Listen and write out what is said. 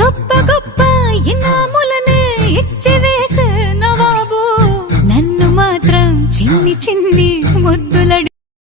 గొప్ప గొప్ప ఇనాములనే ఇచ్చి వేసే నవాబు నన్ను మాత్రం చిన్ని చిన్ని ముద్దులడి